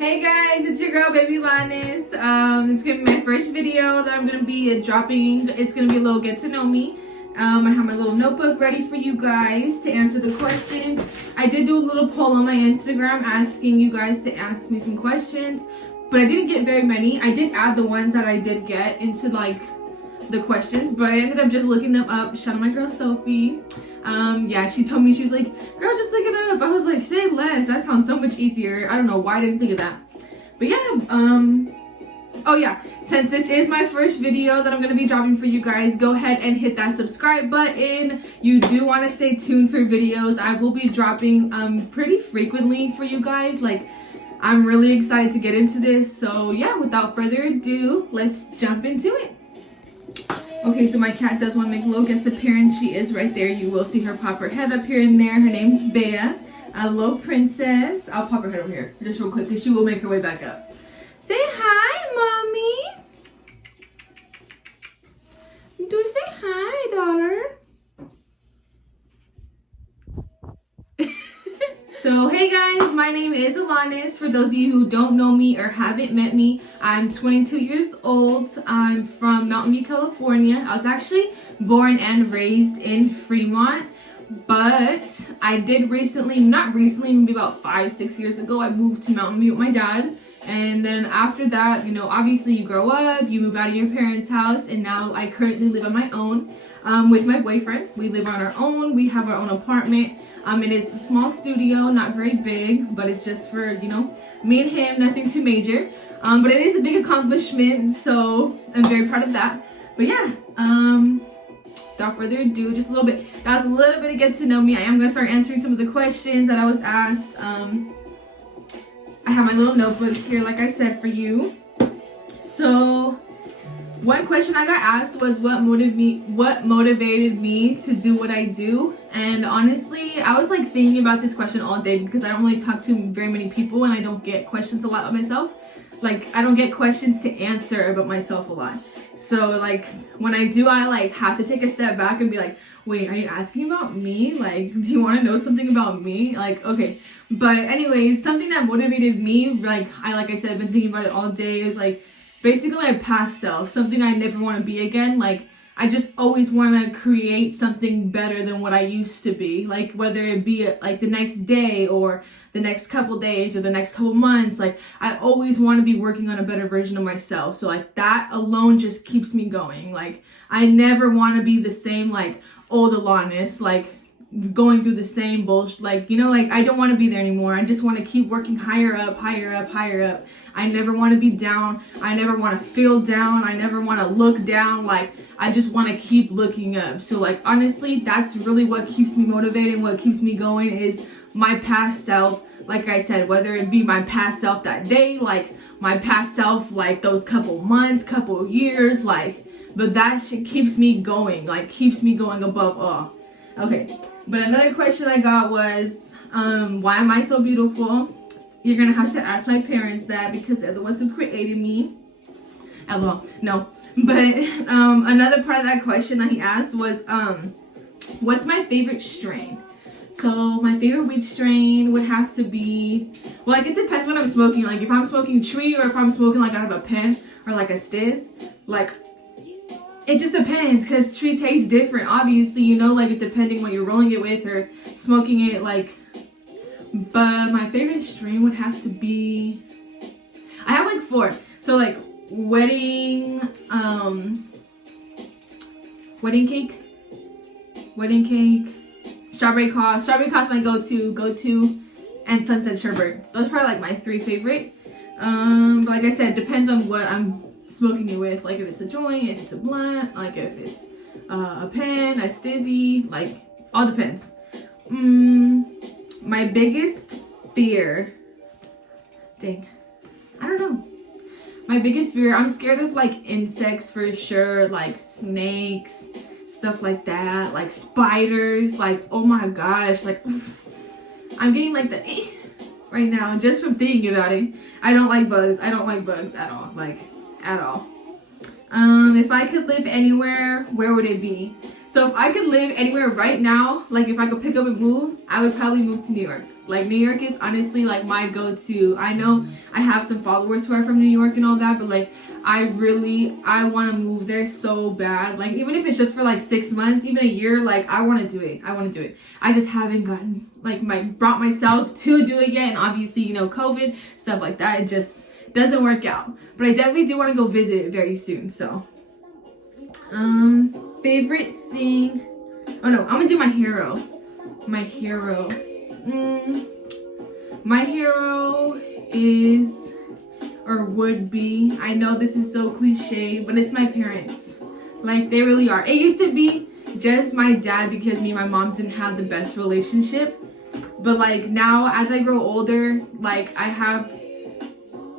Hey guys, it's your girl baby Lanis. It's gonna be my first video that I'm gonna be dropping. It's gonna be a little get to know me. I have my little notebook ready for you guys to answer the questions. I did do a little poll on my Instagram asking you guys to ask me some questions, but I didn't get very many. I did add the ones that I did get into like the questions, but I ended up just looking them up. Shout out my girl Sophie. Yeah, she told me, she was like, girl, just look it up. I was like, say less, that sounds so much easier. I don't know why I didn't think of that, but yeah. Oh yeah, since this is my first video that I'm gonna be dropping for you guys, go ahead and hit that subscribe button. You do want to stay tuned for videos. I will be dropping pretty frequently for you guys. Like, I'm really excited to get into this, so yeah, without further ado, let's jump into it. Okay, so my cat does want to make a little guest appearance. She is right there. You will see her pop her head up here and there. Her name's Bea, a little princess. I'll pop her head over here just real quick because she will make her way back up. Say hi, mommy. Do say hi, daughter. So hey guys, my name is Lanis. For those of you who don't know me or haven't met me, I'm 22 years old. I'm from Mountain View, California. I was actually born and raised in Fremont, but I did recently, not recently, maybe about 5-6 years ago, I moved to Mountain View with my dad. And then after that, you know, obviously you grow up, you move out of your parents' house, and now I currently live on my own with my boyfriend. We live on our own. We have our own apartment. And it's a small studio, not very big, but it's just for, you know, me and him, nothing too major. But it is a big accomplishment, so I'm very proud of that. But yeah, without further ado, just a little bit, that was a little bit of get to know me. I am going to start answering some of the questions that I was asked. I have my little notebook here, like I said, for you. So one question I got asked was what motivated me to do what I do. And honestly, I was like thinking about this question all day because I don't really talk to very many people and I don't get questions a lot about myself. Like, I don't get questions to answer about myself a lot. So like when I do, I like have to take a step back and be like, wait, are you asking about me? Like, do you want to know something about me? Like, okay. But anyways, something that motivated me, like I said, I've been thinking about it all day, is like basically my past self, something I never want to be again. Like, I just always want to create something better than what I used to be. Like, whether it be like the next day or the next couple days or the next couple months, like I always want to be working on a better version of myself. So like that alone just keeps me going. Like, I never want to be the same like old Lanis, like going through the same bullshit. Like, you know, like I don't want to be there anymore. I just want to keep working higher up, higher up, higher up. I never want to be down. I never want to feel down. I never want to look down. Like, I just want to keep looking up. So like, honestly, that's really what keeps me motivated. What keeps me going is my past self. Like I said, whether it be my past self that day, like my past self, like those couple months, couple years, like, but that shit keeps me going, like keeps me going above all. Okay, but another question I got was, why am I so beautiful? You're gonna have to ask my parents that because they're the ones who created me. LOL, no. But another part of that question that he asked was, what's my favorite strain? So my favorite weed strain would have to be, well, like it depends what I'm smoking. Like if I'm smoking tree or if I'm smoking like out of a pen or like a stiz, like it just depends because tree tastes different, obviously, you know, like it depending what you're rolling it with or smoking it, like. But my favorite strain would have to be, I have like 4. So like wedding cake, strawberry cough my go-to, and sunset sherbet. Those are probably like my 3 favorite. But like I said, depends on what I'm smoking it with. Like if it's a joint, if it's a blunt, like if it's a pen, a stizzy, like all depends. My biggest fear, dang, I don't know. My biggest fear, I'm scared of like insects for sure, like snakes, stuff like that, like spiders, like oh my gosh, like I'm getting like the right now just from thinking about it. I don't like bugs. I don't like bugs at all, like at all. If I could live anywhere, where would it be? So if I could live anywhere right now, like if I could pick up and move, I would probably move to New York. Like New York is honestly like my go-to. I know I have some followers who are from New York and all that, but like I want to move there so bad. Like even if it's just for like 6 months, even a year, like I want to do it. I just haven't gotten brought myself to do it yet. And obviously, you know, COVID, stuff like that, it just doesn't work out. But I definitely do want to go visit it very soon. So favorite thing. Oh no, I'm gonna do my hero. My hero is, or would be, I know this is so cliche, but it's my parents. Like they really are. It used to be just my dad because me and my mom didn't have the best relationship. But like now as I grow older, like I have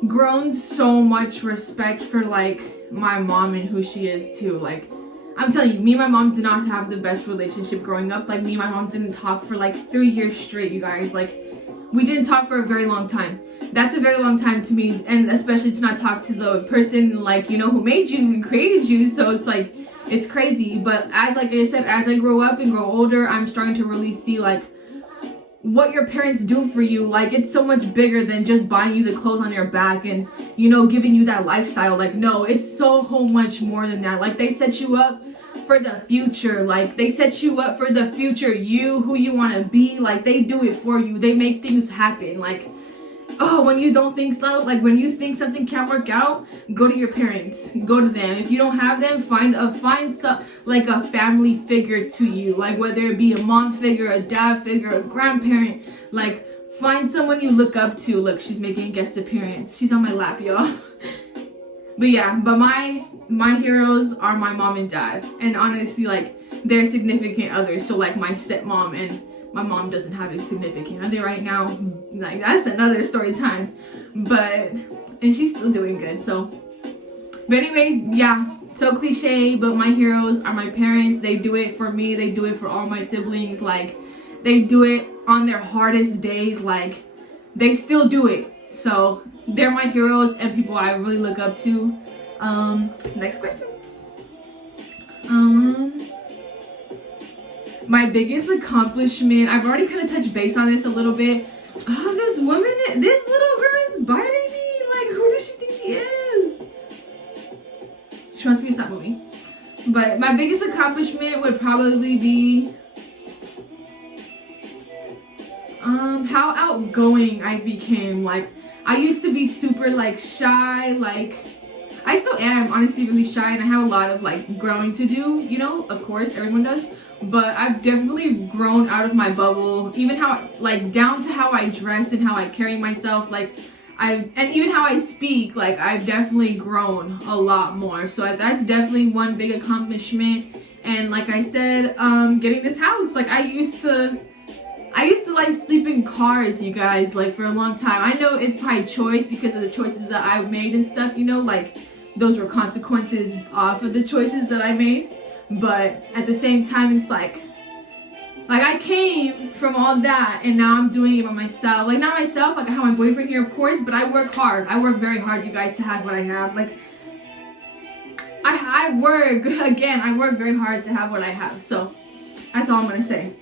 grown so much respect for like my mom and who she is too. Like I'm telling you, me and my mom did not have the best relationship growing up. Like me and my mom didn't talk for like 3 years straight, you guys. Like we didn't talk for a very long time. That's a very long time to me, and especially to not talk to the person like, you know, who made you and created you. So it's like, it's crazy. But as like I said, as I grow up and grow older, I'm starting to really see like what your parents do for you. Like it's so much bigger than just buying you the clothes on your back and, you know, giving you that lifestyle. Like no, it's so much more than that. Like they set you up for the future. Like they set you up for the future you, who you want to be. Like they do it for you. They make things happen. Like, oh, when you don't think so, like when you think something can't work out, go to your parents, go to them. If you don't have them, find some like a family figure to you, like whether it be a mom figure, a dad figure, a grandparent. Like find someone you look up to. Look, she's making a guest appearance. She's on my lap, y'all. But yeah, but my heroes are my mom and dad, and honestly, like they're significant others. So like my stepmom, and my mom doesn't have a significant other right now. Like that's another story time. But and she's still doing good. So, but anyways, yeah. So cliche, but my heroes are my parents. They do it for me. They do it for all my siblings. Like they do it on their hardest days. Like they still do it. So they're my heroes and people I really look up to. Next question. My biggest accomplishment, I've already kind of touched base on this a little bit. Oh, this little girl is biting me. Like, who does she think she is? She wants me to stop moving. But my biggest accomplishment would probably be how outgoing I became. Like, I used to be super like shy. Like, I still am honestly really shy, and I have a lot of like growing to do, you know, of course everyone does. But I've definitely grown out of my bubble, even how like down to how I dress and how I carry myself. Like and even how I speak, like I've definitely grown a lot more. So that's definitely one big accomplishment. And like I said, getting this house. Like I used to like sleep in cars, you guys, like for a long time. I know it's by choice because of the choices that I made and stuff, you know, like those were consequences off of the choices that I made. But at the same time, it's like I came from all that, and now I'm doing it by myself. Like not myself, like I have my boyfriend here, of course, but I work hard. I work very hard, you guys, to have what I have. Like I work very hard to have what I have. So that's all I'm gonna say.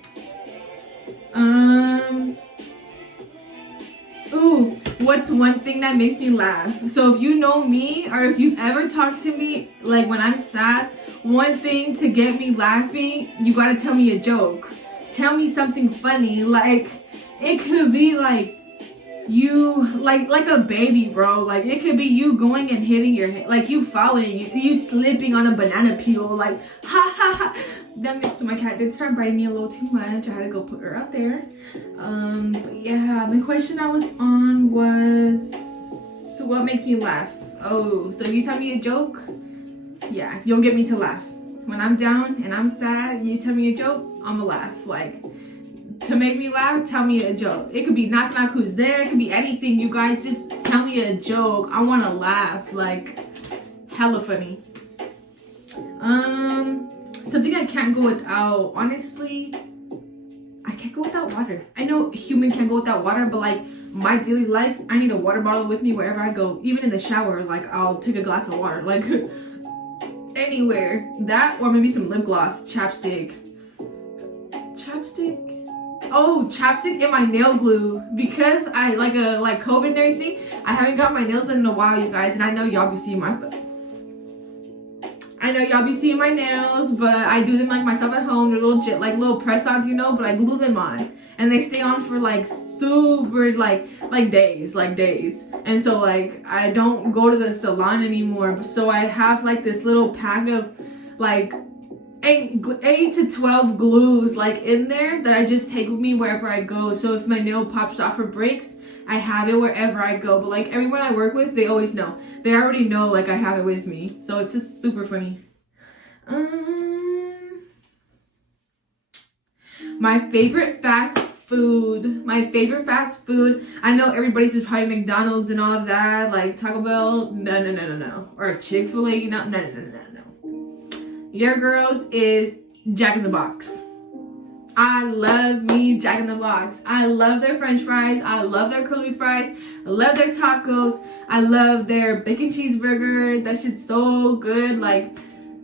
Ooh, what's one thing that makes me laugh? So if you know me, or if you've ever talked to me, like when I'm sad, one thing to get me laughing, you gotta tell me a joke. Tell me something funny. Like it could be like you like a baby, bro. Like it could be you going and hitting your head, like you falling, you slipping on a banana peel, like ha ha ha. That makes my cat did start biting me a little too much. I had to go put her up there. But yeah, the question I was on was, so what makes me laugh? Oh, so you tell me a joke, yeah, you'll get me to laugh. When I'm down and I'm sad, you tell me a joke, I'ma laugh. Like, to make me laugh, tell me a joke. It could be knock knock who's there, it could be anything, you guys, just tell me a joke. I wanna laugh, like hella funny. Something I can't go without, honestly, I can't go without water. I know human can't go without water, but like my daily life, I need a water bottle with me wherever I go. Even in the shower, like I'll take a glass of water. Like anywhere. That or maybe some lip gloss, chapstick. Oh, chapstick and my nail glue, because I like COVID and everything. I haven't got my nails done in a while, you guys, and I know y'all be seeing my nails, but I do them like myself at home. They're little press-ons, you know, but I glue them on, and they stay on for like super like days. And so like I don't go to the salon anymore, so I have like this little pack of like 8 to 12 glues like in there that I just take with me wherever I go. So if my nail pops off or breaks, I have it wherever I go. But like everyone I work with, they always know. They already know like I have it with me. So it's just super funny. My favorite fast food. I know everybody's is probably McDonald's and all of that, like Taco Bell. No. Or Chick-fil-A, no. Your girl's is Jack in the Box. I love me Jack in the Box. I love their french fries. I love their curly fries. I love their tacos. I love their bacon cheeseburger. That shit's so good. Like,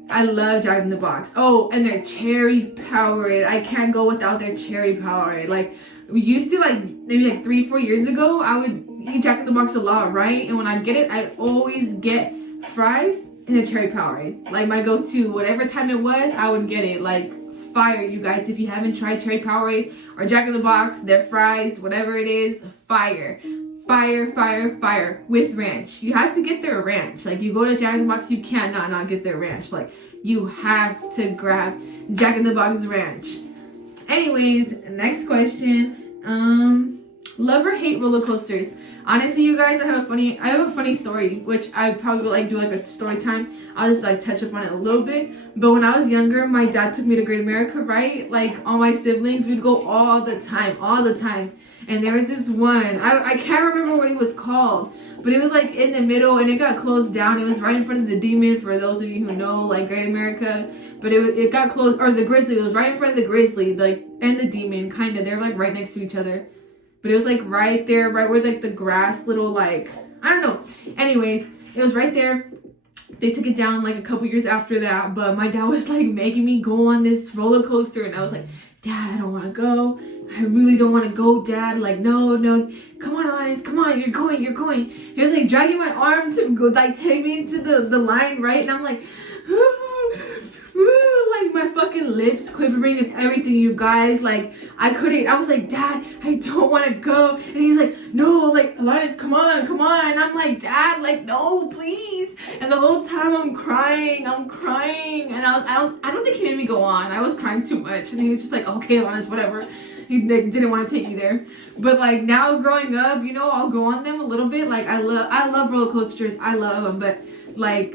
I love Jack in the Box. Oh, and their cherry Powerade. I can't go without their cherry Powerade. Like, we used to, like, maybe like 3-4 years ago, I would eat Jack in the Box a lot, right? And when I get it, I'd always get fries and a cherry Powerade. Like my go-to, whatever time it was, I would get it. Like fire, you guys. If you haven't tried cherry Powerade or Jack in the Box, their fries, whatever it is, fire with ranch. You have to get their ranch. Like you go to Jack in the Box, you cannot not get their ranch. Like you have to grab Jack in the Box ranch. Anyways, next question. Love or hate roller coasters? Honestly, you guys, I have a funny story, which I probably like do like a story time. I'll just like touch up on it a little bit. But when I was younger, my dad took me to Great America, right? Like all my siblings, we'd go all the time. And there was this one, I can't remember what it was called, but it was like in the middle and it got closed down. It was right in front of the Demon, for those of you who know like Great America. But it got closed, or the Grizzly, it was right in front of the Grizzly, like, and the Demon, kind of. They're like right next to each other. But it was like right there, right where like the grass little like, I don't know. Anyways, it was right there. They took it down like a couple years after that. But my dad was like making me go on this roller coaster. And I was like, Dad, I don't want to go. I really don't want to go, Dad. Like, no. Come on, Lanis. Come on. You're going. He was like dragging my arm to go, like take me into the line, right? And I'm like, like my fucking lips quivering and everything, you guys. Like I was like, Dad, I don't want to go. And he's like, no, like Lanis, come on. And I'm like, Dad, like no, please. And the whole time I'm crying. And I don't think he made me go on. I was crying too much. And he was just like, okay, Lanis, whatever. He didn't want to take me there. But like now growing up, you know, I'll go on them a little bit. Like I love roller coasters. I love them. But like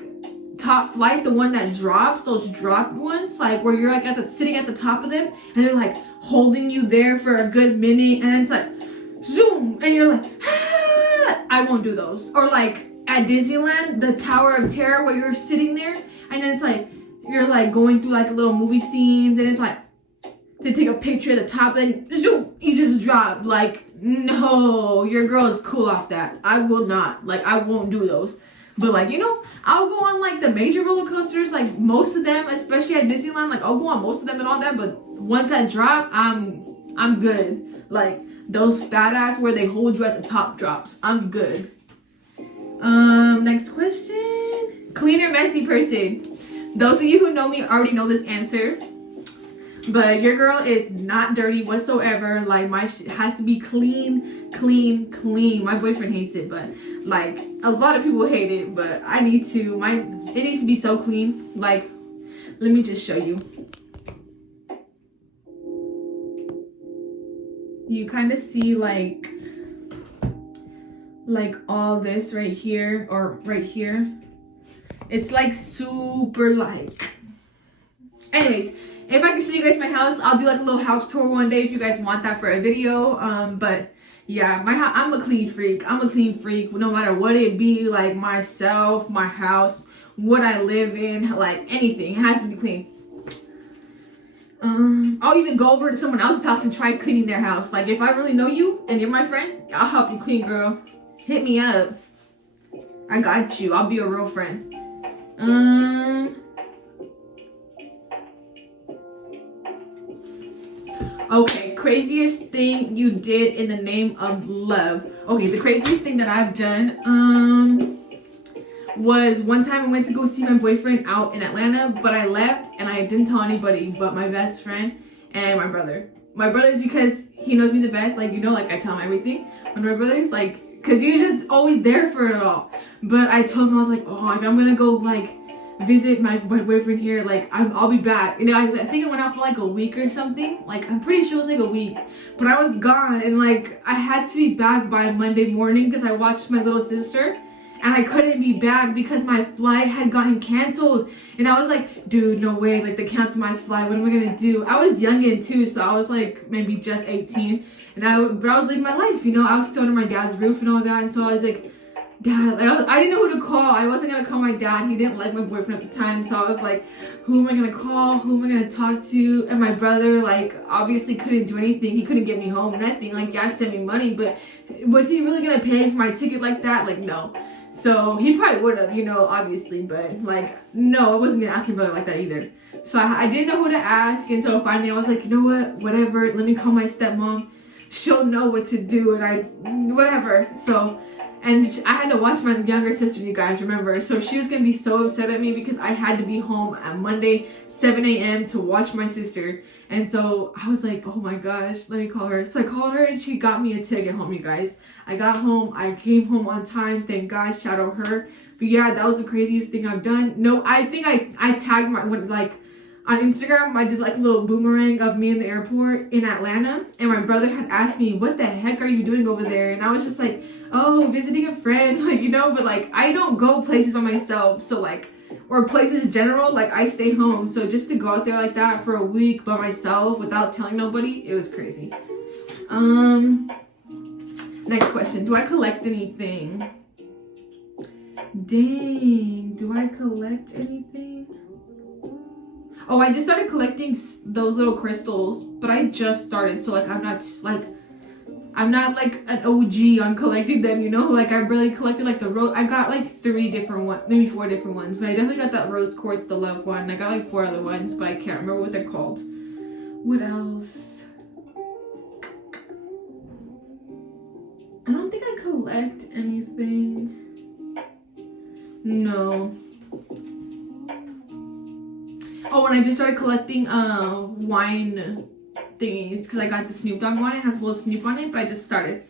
Top Flight, the one that drops, those dropped ones, like where you're like sitting at the top of them and they're like holding you there for a good minute and it's like zoom and you're like, ah! I won't do those. Or like at Disneyland, the Tower of Terror, where you're sitting there and then it's like you're like going through like little movie scenes and it's like they take a picture at the top and zoom, you just drop. Like, no, your girl is cool off that. I will not. Like, I won't do those. But like, you know, I'll go on like the major roller coasters, like most of them, especially at Disneyland. Like I'll go on most of them and all that. But once I drop, I'm good. Like those fat ass where they hold you at the top drops, I'm good. Next question. Clean or messy person? Those of you who know me already know this answer. But your girl is not dirty whatsoever. Like my shit has to be clean. My boyfriend hates it, but like a lot of people hate it, but I need to. It needs to be so clean. Like, let me just show you. You kind of see like all this right here or right here. It's like super like. Anyways. If I can show you guys my house, I'll do like a little house tour one day if you guys want that for a video. But yeah, I'm a clean freak. No matter what it be, like myself, my house, what I live in, like anything. It has to be clean. I'll even go over to someone else's house and try cleaning their house. Like if I really know you and you're my friend, I'll help you clean, girl. Hit me up. I got you. I'll be a real friend. Okay, craziest thing you did in the name of love. Okay, the craziest thing that I've done was one time I went to go see my boyfriend out in Atlanta, but I left and I didn't tell anybody but my best friend and my brother. My brother's because he knows me the best, like, you know, like I tell him everything. But my brother's like, cause he was just always there for it all. But I told him, I was like, oh, like, I'm gonna go like visit my boyfriend here, like I'll be back. You know, I think I went out for like a week or something. Like I'm pretty sure it was like a week, but I was gone and like I had to be back by Monday morning because I watched my little sister and I couldn't be back because my flight had gotten canceled. And I was like, dude, no way, like they canceled my flight, what am I gonna do? I was youngin' too, so I was like maybe just 18 and but I was living my life, you know. I was still under my dad's roof and all that, and so I was like, Dad, like, I didn't know who to call. I wasn't gonna call my dad. He didn't like my boyfriend at the time, so I was like, who am I gonna call? Who am I gonna talk to? And my brother, like, obviously couldn't do anything. He couldn't get me home, nothing. Like, dad sent me money, but was he really gonna pay for my ticket like that? Like, no. So he probably would have, you know, obviously, but like, no, I wasn't gonna ask my brother like that either. So I didn't know who to ask, and so finally I was like, you know what? Whatever. Let me call my stepmom. She'll know what to do, and whatever. So. And I had to watch my younger sister, you guys remember. So she was going to be so upset at me because I had to be home at Monday, 7 a.m. to watch my sister. And so I was like, oh my gosh, let me call her. So I called her and she got me a ticket home, you guys. I got home. I came home on time. Thank God. Shout out her. But yeah, that was the craziest thing I've done. No, I think I tagged my, like, on Instagram, I did like a little boomerang of me in the airport in Atlanta. And my brother had asked me, what the heck are you doing over there? And I was just like, oh, visiting a friend, like, you know, but like I don't go places by myself, so like, or places general, like I stay home. So just to go out there like that for a week by myself without telling nobody, it was crazy. Next question, do I collect anything? Dang, do I collect anything? Oh, I just started collecting those little crystals, but I just started, so like I'm not like an OG on collecting them, you know? Like I really collected like the rose. I got like 3 different ones, maybe 4 different ones, but I definitely got that rose quartz, the love one. I got like 4 other ones, but I can't remember what they're called. What else? I don't think I collect anything. No. Oh, and I just started collecting wine thingies because I got the Snoop Dogg one. It has a little Snoop on it, but I just started.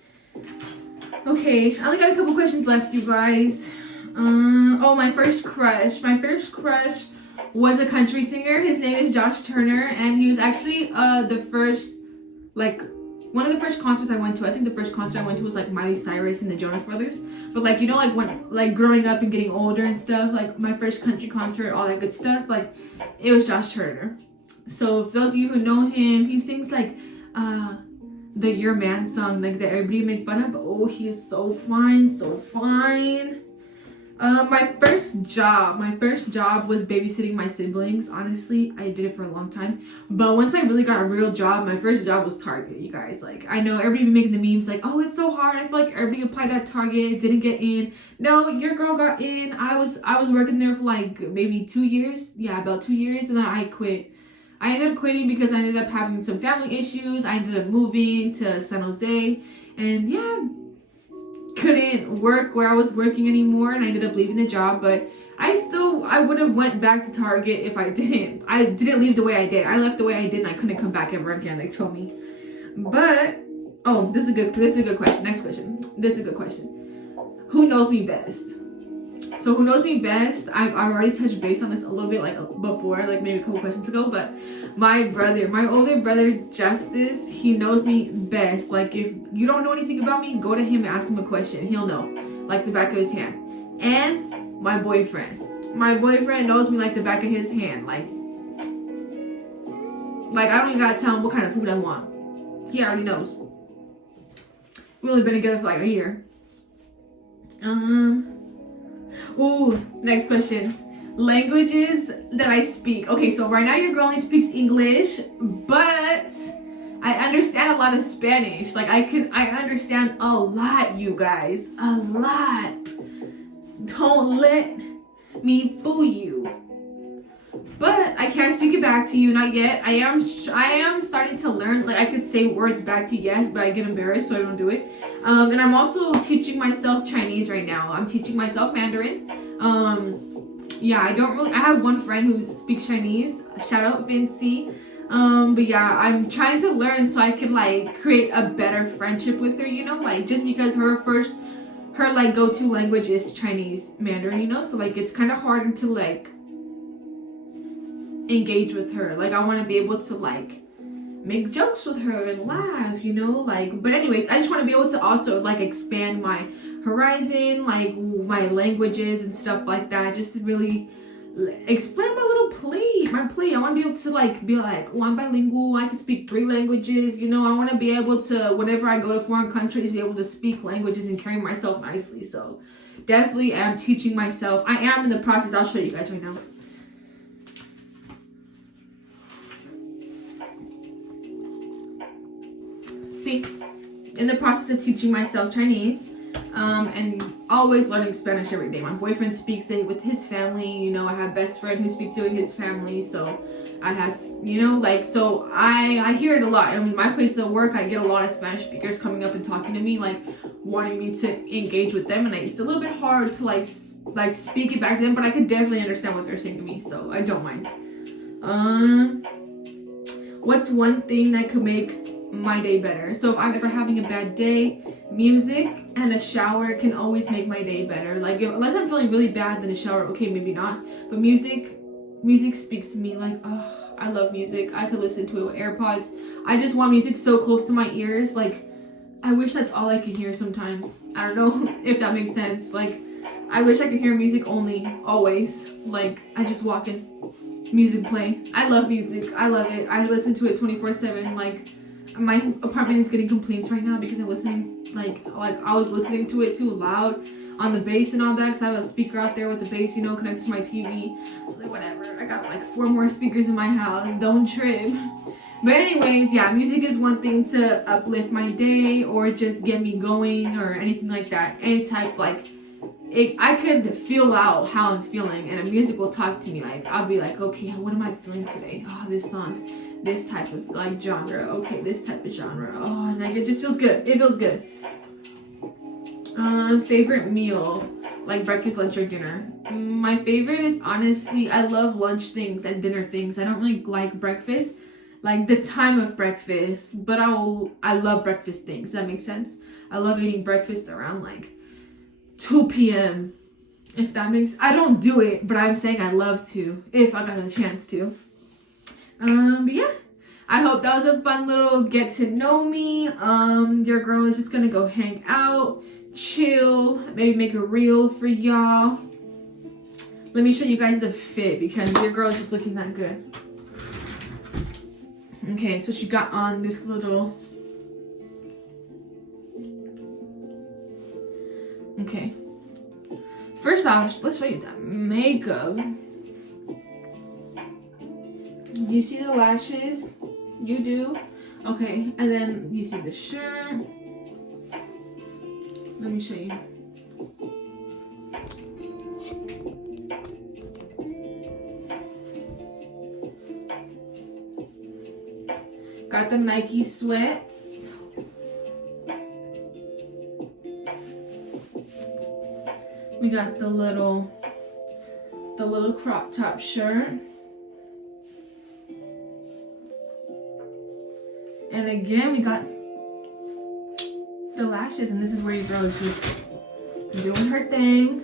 Okay, I only got a couple questions left, you guys. Oh, my first crush. My first crush was a country singer. His name is Josh Turner, and he was actually the first, like, one of the first concerts I went to. I think the first concert I went to was like Miley Cyrus and the Jonas Brothers. But like, you know, like when like growing up and getting older and stuff, like my first country concert, all that good stuff, like it was Josh Turner. So for those of you who know him, he sings like the Your Man song, like that everybody make fun of. But oh, he is so fine, so fine. My first job was babysitting my siblings. Honestly, I did it for a long time. But once I really got a real job, my first job was Target, you guys. Like, I know everybody been making the memes like, oh, it's so hard. I feel like everybody applied at Target, didn't get in. No, your girl got in. I was working there for like maybe 2 years. Yeah, about 2 years, and then I quit. I ended up quitting because I ended up having some family issues. I ended up moving to San Jose, and yeah, couldn't work where I was working anymore, and I ended up leaving the job. But I would have went back to Target if I didn't leave the way I did. I left the way I did, and I couldn't come back ever again, they told me. But oh, this is a good question. Next question. This is a good question. Who knows me best? So who knows me best? I've already touched base on this a little bit like before, like maybe a couple questions ago, but my older brother Justice, he knows me best. Like if you don't know anything about me, go to him and ask him a question. He'll know, like the back of his hand. And my boyfriend knows me like the back of his hand. Like I don't even gotta tell him what kind of food I want. He already knows. We've only been together for like a year. Ooh, next question. Languages that I speak. Okay, so right now your girl only speaks English, but I understand a lot of Spanish. Like I understand a lot, you guys. A lot. Don't let me fool you. but I can't speak it back to you, not yet. I am starting to learn. Like I could say words back to you, yes, but I get embarrassed, so I don't do it. And I'm also teaching myself Chinese right now. I'm teaching myself Mandarin. Yeah, I have one friend who speaks Chinese. Shout out Vinci. But yeah, I'm trying to learn so I can like create a better friendship with her, you know, like just because her like go-to language is Chinese Mandarin, you know, so like it's kind of hard to like engage with her. Like I want to be able to like make jokes with her and laugh, you know, like, but anyways, I just want to be able to also like expand my horizon, like my languages and stuff like that, just to really expand my plate. I want to be able to like be like, oh, I'm bilingual, I can speak 3 languages, you know. I want to be able to, whenever I go to foreign countries, be able to speak languages and carry myself nicely. So definitely am teaching myself. I am in the process. I'll show you guys right now. See, in the process of teaching myself Chinese, and always learning Spanish every day. My boyfriend speaks it with his family, you know. I have best friend who speaks it with his family, so I have, you know, like, so I hear it a lot. And my place of work, I get a lot of Spanish speakers coming up and talking to me, like wanting me to engage with them, and it's a little bit hard to like speak it back to them, but I could definitely understand what they're saying to me, so I don't mind. What's one thing that could make my day better? So if I'm ever having a bad day, music and a shower can always make my day better. Like unless I'm feeling really bad, then a shower, okay, maybe not, but music speaks to me. Like, oh, I love music. I could listen to it with AirPods. I just want music so close to my ears. Like I wish that's all I can hear sometimes. I don't know if that makes sense. Like I wish I could hear music only, always. Like I just walk in, music play. I love music. I love it. I listen to it 24/7. Like my apartment is getting complaints right now because I'm listening, like I was listening to it too loud on the bass and all that, because I have a speaker out there with the bass, you know, connected to my TV. So like whatever, I got like 4 more speakers in my house, don't trip. But anyways, yeah, music is one thing to uplift my day or just get me going or anything like that. Any type, like I could feel out how I'm feeling and the music will talk to me. Like I'll be like, okay, what am I feeling today? Oh, this song's this type of like genre. Okay, this type of genre. Oh, and like it just feels good. It feels good. Favorite meal, like breakfast, lunch, or dinner. My favorite is honestly, I love lunch things and dinner things. I don't really like breakfast, like the time of breakfast, but I love breakfast things. That makes sense. I love eating breakfast around like 2 p.m. If that makes, I don't do it, but I'm saying I love to if I got a chance to. But yeah, I hope that was a fun little get to know me. Your girl is just gonna go hang out, chill, maybe make a reel for y'all. Let me show you guys the fit because your girl is just looking that good. Okay, so she got on this little, okay, first off, let's show you that makeup. You see the lashes? You do? Okay, and then you see the shirt. Let me show you. Got the Nike sweats. We got the little crop top shirt. And again, we got the lashes, and this is where your girl is just doing her thing.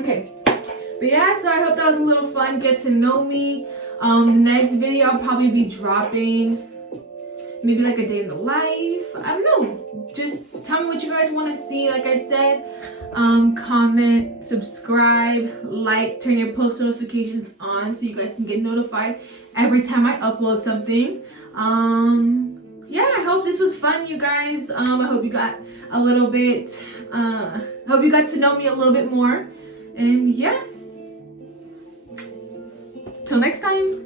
Okay, but yeah, so I hope that was a little fun, get to know me. The next video I'll probably be dropping maybe like a day in the life. I don't know, just tell me what you guys want to see. Like I said, comment, subscribe, like, turn your post notifications on so you guys can get notified every time I upload something. Yeah, I hope this was fun, you guys. I hope you got a little bit, hope you got to know me a little bit more. And yeah, till next time.